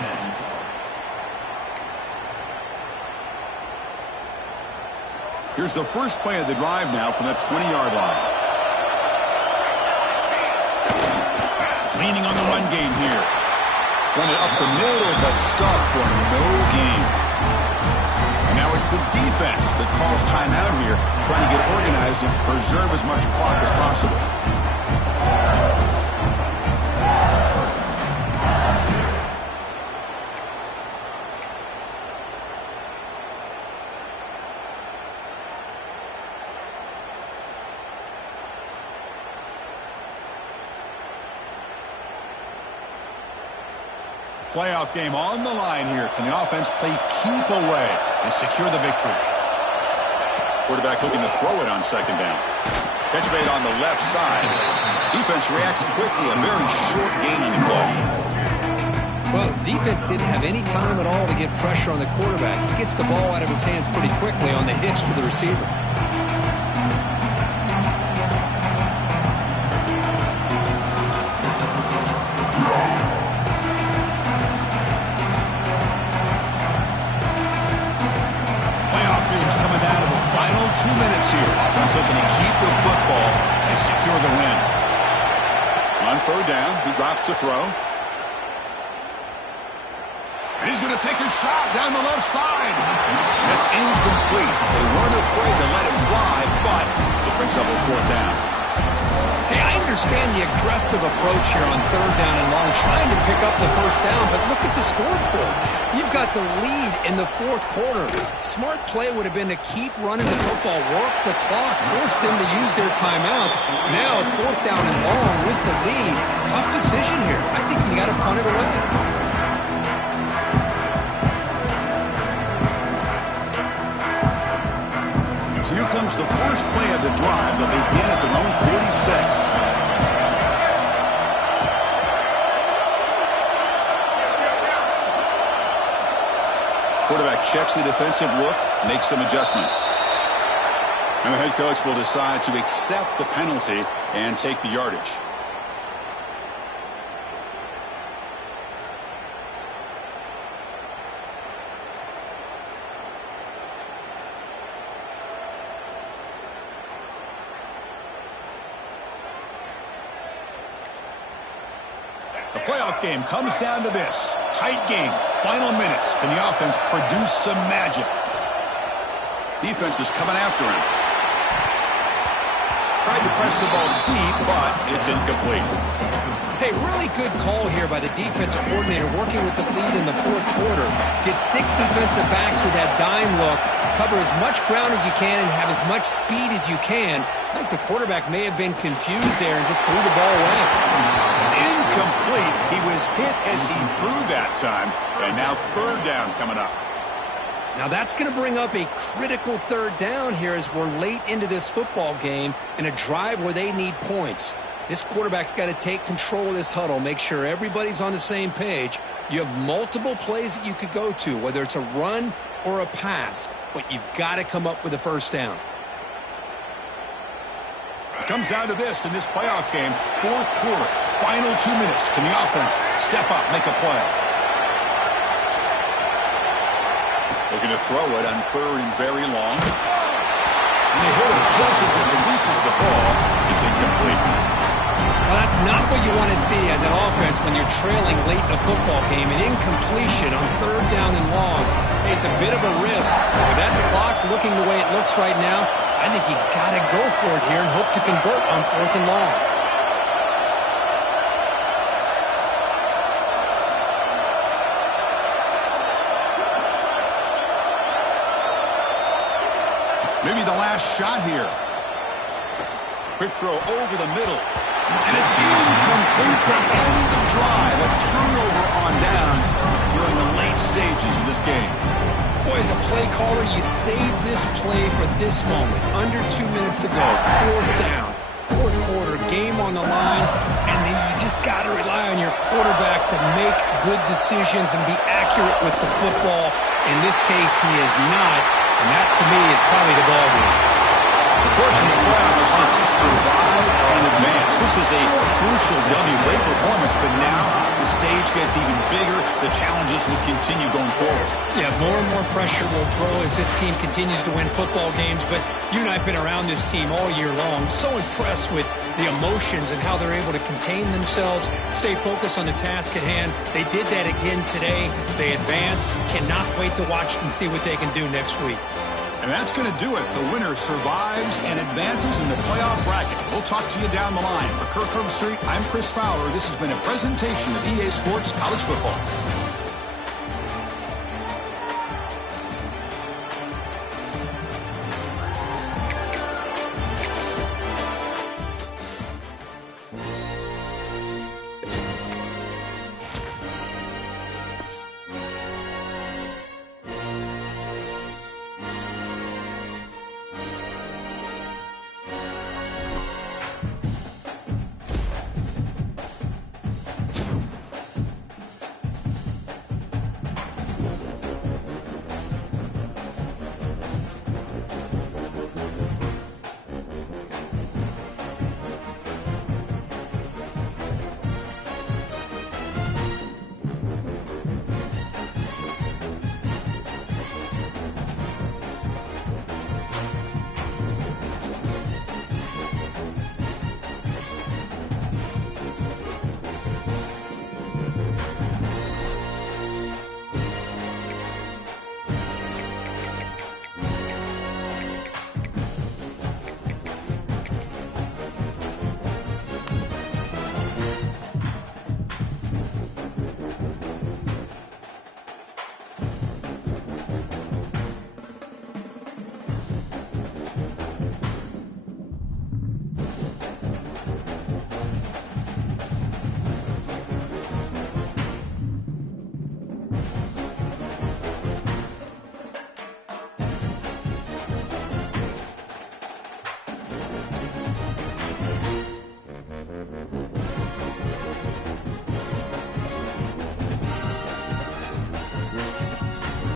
10. Here's the first play of the drive now from the 20-yard line. Leaning on the run game here. Run it up the middle, but stuffed for no gain. And now it's the defense that calls timeout here, trying to get organized and preserve as much clock as possible. Playoff game on the line here. Can the offense play keep away and secure the victory? Quarterback looking to throw it on 2nd down. Catch made on the left side. Defense reacts quickly. A very short gain on the play. Well, defense didn't have any time at all to get pressure on the quarterback. He gets the ball out of his hands pretty quickly on the hitch to the receiver. Coming down to the final 2 minutes here. Offense looking to keep the football and secure the win. On 3rd down, he drops to throw. And he's going to take a shot down the left side. That's incomplete. They weren't afraid to let it fly, but it brings up a 4th down. Hey, I understand the aggressive approach here on 3rd down and long, trying to pick up the first down, but look at the scoreboard. You've got the lead in the 4th quarter. Smart play would have been to keep running the football, work the clock, force them to use their timeouts. Now, 4th down and long with the lead. Tough decision here. I think you got to punt it away. So here comes the first play of the drive. They'll begin at their own 46. quarterback checks the defensive look, makes some adjustments. And the head coach will decide to accept the penalty and take the yardage. The playoff game comes down to this. Tight game. Final minutes. Can the offense produce some magic? Defense is coming after him. Tried to press the ball deep, but it's incomplete. Hey, really good call here by the defensive coordinator working with the lead in the fourth quarter. Get 6 defensive backs with that dime look. Cover as much ground as you can and have as much speed as you can. I think the quarterback may have been confused there and just threw the ball away. It's incomplete. He was hit as he threw that time. And now third down coming up. Now that's going to bring up a critical third down here as we're late into this football game in a drive where they need points. This quarterback's got to take control of this huddle, make sure everybody's on the same page. You have multiple plays that you could go to, whether it's a run or a pass, but you've got to come up with a first down. It comes down to this in this playoff game. Fourth quarter, final 2 minutes. Can the offense step up, make a play? Looking to throw it on third and very long. And the hitter adjusts and releases the ball. It's incomplete. Well, that's not what you want to see as an offense when you're trailing late in a football game. An incompletion on third down and long. Hey, it's a bit of a risk. With that clock looking the way it looks right now, I think you got to go for it here and hope to convert on fourth and long. Maybe the last shot here. Quick throw over the middle. And it's incomplete to end the drive. A turnover on downs during the late stages of this game. Boy, as a play caller, you save this play for this moment. Under 2 minutes to go. Fourth down. Fourth quarter, game on the line. And then you just got to rely on your quarterback to make good decisions and be accurate with the football. In this case, he is not. And that, to me, is probably the ball game. The portion of playoffs is survive and advance. This is a crucial W. Great performance, but now the stage gets even bigger. The challenges will continue going forward. Yeah, more and more pressure will grow as this team continues to win football games. But you and I have been around this team all year long. So impressed with the emotions and how they're able to contain themselves, stay focused on the task at hand. They did that again today. They advance. Cannot wait to watch and see what they can do next week. And that's going to do it. The winner survives and advances in the playoff bracket. We'll talk to you down the line. For Kirk Herbstreit, I'm Chris Fowler. This has been a presentation of EA Sports College Football.